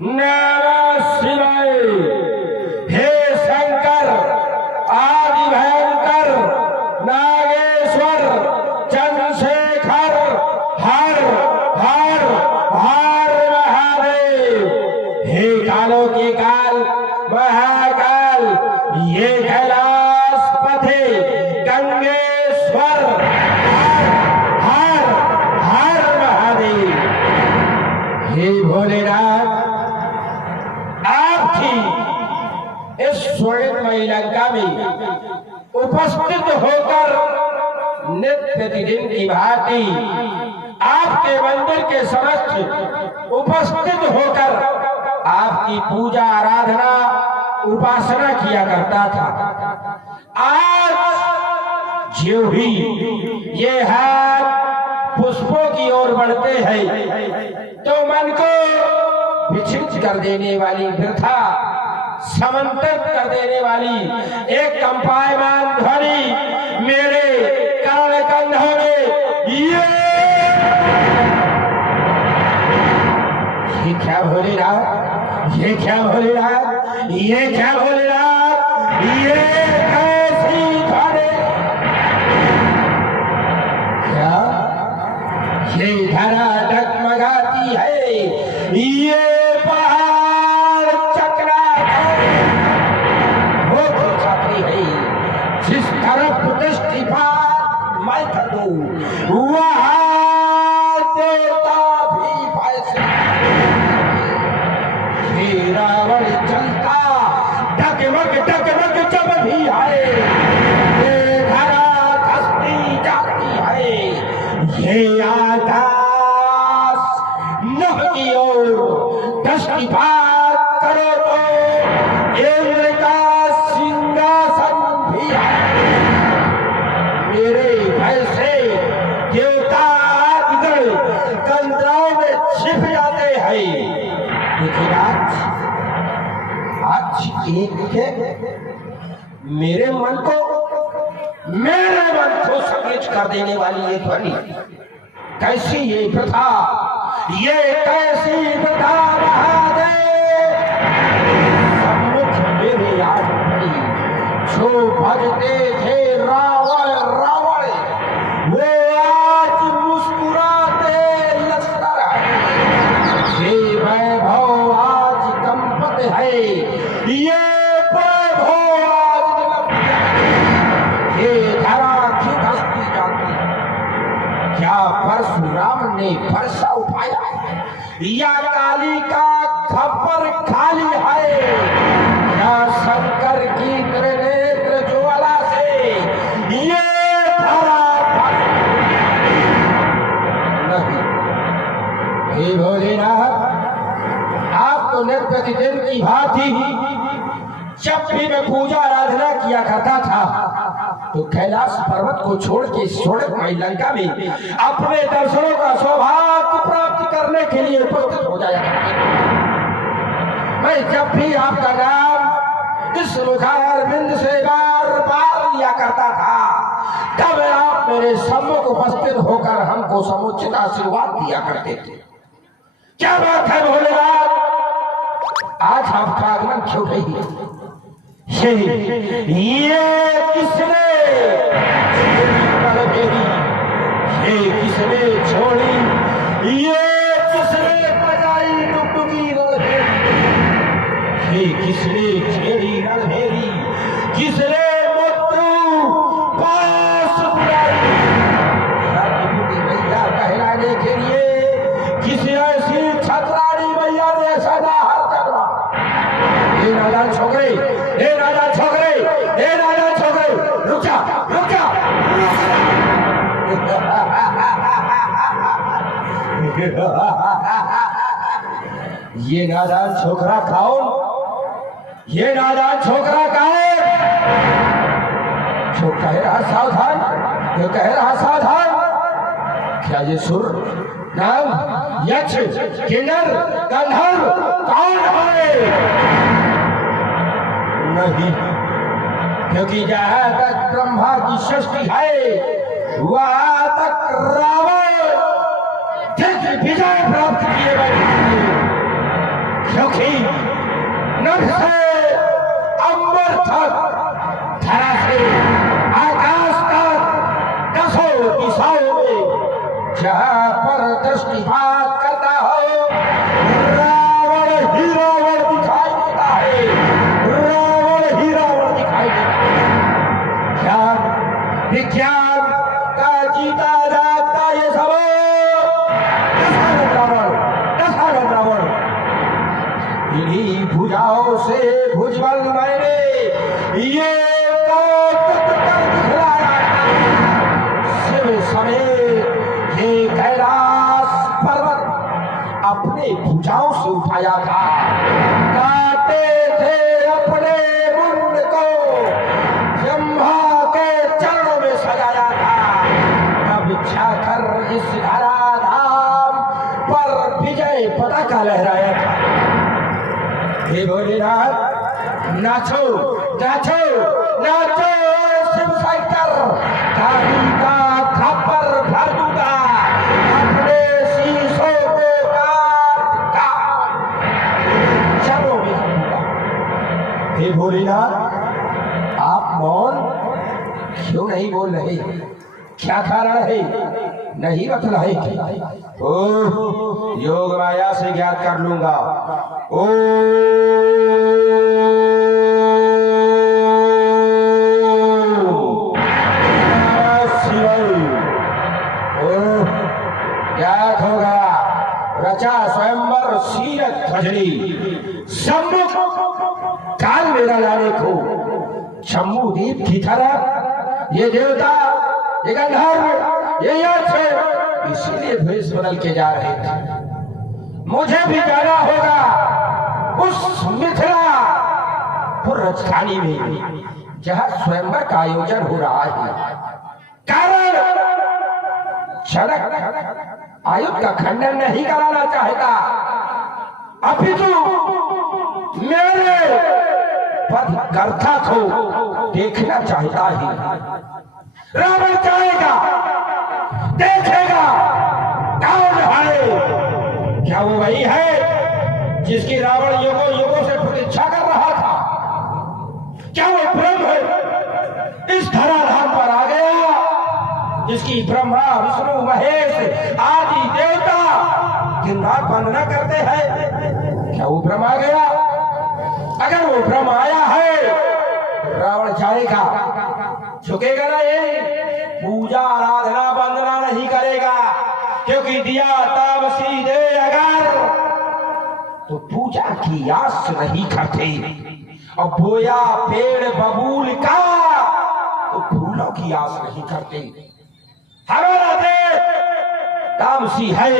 नमः शिवाय। हे शंकर आदि भयंकर नागेश्वर चंद्रशेखर हर हर हर महादेव। हे कालों के काल महाकाल ये कैलाश पथे गंगेश्वर हर हर हर महादेव। हे भोलेनाथ आपकी इस स्वर्णमयी लंका में उपस्थित होकर नित्य प्रतिदिन की भांति आपके मंदिर के समक्ष उपस्थित होकर आपकी पूजा आराधना उपासना किया करता था। आज जो भी ये हाथ पुष्पों की ओर बढ़ते हैं तो मन को विचलित कर देने वाली, वृथा समंतरित कर देने वाली एक कंपायमान ध्वनि मेरे कर्ण कंधों में ये क्या भोलेनाथ, ये क्या भोलेनाथ, ये क्या भोलेनाथ, ये कैसी ध्वनि, क्या ये धरा डगमगाती है, ये पहाड़ चकनाचूर हो जाती है। जिस तरफ दृष्टिपात मैं कर दूं वहां देवता भी भय से रावण चलता डगमग डगमग जब भी आए ये धरा धसती जाती है। ये आकाश नभ की ओर दृष्टिपात करो तो इंद्र का सिंहासन भी आए। मेरे भय से देवता आदिगण कंदराओं में छिप जाते हैं। लेकिन आज एक मेरे मन को संगीत कर देने वाली ये ध्वनि, कैसी ये प्रथा, ये कैसी प्रथा महादेव सम्मुख मेरे याद पड़ी। जो भजते थे रावण रावण वो आज मुस्कुराते लश्कर है। ये वैभव आज कंपत है, ये वैभव आज निलंबित है। ये धरा क्यों धसती जाती है? क्या परशुराम ने फरसा उठाया या काली का खप्पर खाली है? क्या शंकर की त्रिनेत्र ज्वाला से ये धरा नहीं? हे भोलेनाथ आप तो नित्य प्रतिदिन की भांति जब भी मैं पूजा आराधना किया करता था तो कैलाश पर्वत को छोड़ के स्वर्णमयी लंका में अपने दर्शनों का सौभाग्य प्राप्त करने के लिए उपस्थित हो जाया करता। मैं जब भी आपका नाम इस मुखारविंद से बार बार लिया करता था तब आप मेरे सम्मुख उपस्थित होकर हमको समुचित आशीर्वाद दिया करते थे। क्या बात है भोलेनाथ, आज आपका आगमन क्यों नहीं है? ये किसने ये किसने छोड़ी, ये किसने बजाई डुगडुगी रणभेरी, ये किसने छेड़ी रणभेरी, किसने मृत्यु पास बुलाई मैया कहलाने के लिए किसी ऐसी छतरानी मैया ने सदा हर करवा। हे नादान छोकरे, हे नादान छोकरे, हे नादान छोकरे, रुक जा रुक जा। ये नादान छोकरा कौन? ये नादान छोकरा कौन? जो कह रहा सावधान, जो कह रहा सावधान, क्या ये सुर नाम यक्ष किन्नर गंधर्व कौन है? नहीं, क्योंकि जहां तक ब्रह्मा की सृष्टि है वहां तक रावण विजय प्राप्त किए बैठे, क्योंकि नभ से अंबर तक, धरा से आकाश तक, दसों दिशाओं में जहां पर दृष्टिपात करता हो रावण ही रावण दिखाई देता है, रावण ही रावण दिखाई देता है। ज्ञान विज्ञान का जीता जागता ये सब दशरथ रावण इन्हीं भुजाओं से भुजबल मैंने ये दिखलाया शिव समेत ये कैलाश पर्वत अपने भुजाओं से उठाया था, काटे थे अपने मुंड को ब्रह्मा के चरणों में सजाया था, तब जाकर इस धराधाम पर विजय पताका लहराया था। हे भोलेनाथ नाचो नाचो नाचो शिव शंकर, काली का खप्पर भर दूंगा, अपने शीशों को काट चलो में दूंगा। हे भोलेनाथ आप मौन क्यों नहीं बोल रहे, क्या कारण है, नहीं बतलाए? ओ योग माया से ज्ञात कर लूंगा। ओ ज्ञात होगा रचा स्वयंवर सीरत ध्वजनी, सम्मुख काल मेरा लाने को शंभु दीप की तरह ये देवता ये गंधर्व ये यक्ष इसीलिए भेष बदल के जा रहे थे। मुझे भी जाना होगा उस मिथिलापुर राजधानी में जहां स्वयंवर का आयोजन हो रहा है। कारण जनक आयुध का खंडन नहीं कराना चाहता, अपितु मेरे पदकर्ता को देखना चाहता है। रावण चाहेगा देखेगा कौन है, क्या वो वही है जिसकी रावण युगों युगों से प्रतीक्षा कर रहा था? क्या वो ब्रह्म है इस धराधाम पर आ गया जिसकी ब्रह्मा विष्णु महेश आदि देवता दिन रात वंदना करते हैं? क्या वो ब्रह्म आ गया? अगर वो ब्रह्म आया है रावण जाएगा, झुकेगा नहीं, पूजा आराधना वंदना नहीं करेगा, क्योंकि दिया तामसी दे अगर तो पूजा की आस नहीं करते, और बोया पेड़ बबूल का तो फूलों की आस नहीं करते। हमारा देश तामसी है,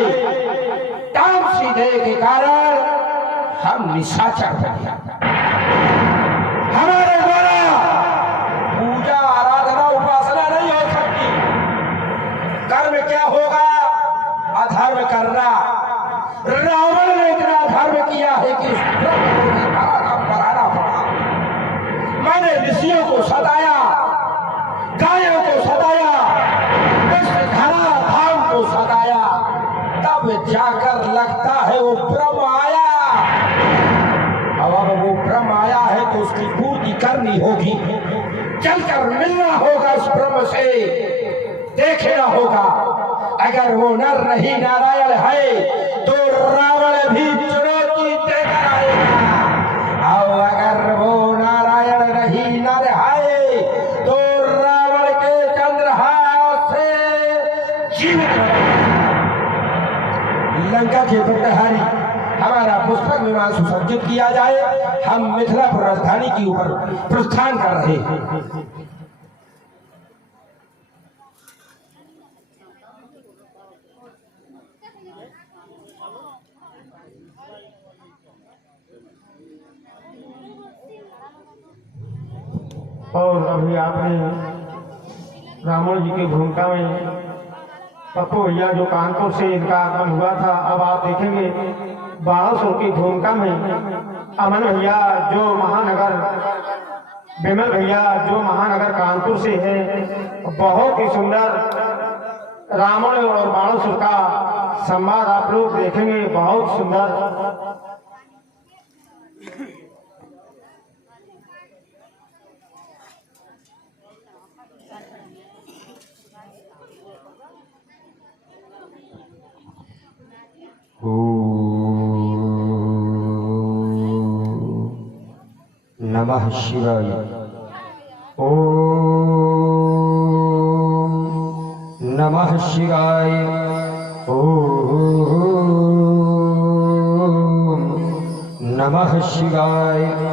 तामसी देह के कारण हम निशाचर बने। हमारे द्वारा पूजा आराधना उपासना नहीं हो सकती। कर्म क्या होगा? अधर्म करना। रावण ने इतना धर्म किया है कि बनाना पड़ा। मैंने ऋषियों को सताया, गायों को सताया, इस धराधाम को सताया, तब जाकर लगता है वो ब्रह्म आया। अब वो ब्रह्म आया है तो उसकी पूर्ति करनी होगी, चलकर मिलना होगा उस ब्रह्म से, देखना होगा। अगर वो नर नहीं नारायण है तो रावण भी चुनौती देकर आएगा, और अगर वो नारायण नहीं नर है तो रावण के चंद्रहास से जीवित लंका के प्रहरी हमारा पुष्पक विमान सुसज्जित किया जाए। हम मिथिलापुर राजधानी के ऊपर प्रस्थान कर रहे हैं। और अभी आपने रावण जी की भूमिका में पप्पू भैया जो कानपुर से इनका आगमन हुआ था, अब आप देखेंगे बाणासुर की भूमिका में अमन भैया जो महानगर, विमल भैया जो महानगर कानपुर से है, बहुत ही सुंदर रावण और बाणासुर का संवाद आप लोग देखेंगे, बहुत सुंदर। नमः शिवाय। ओम नमः शिवाय। ओम नमः शिवाय।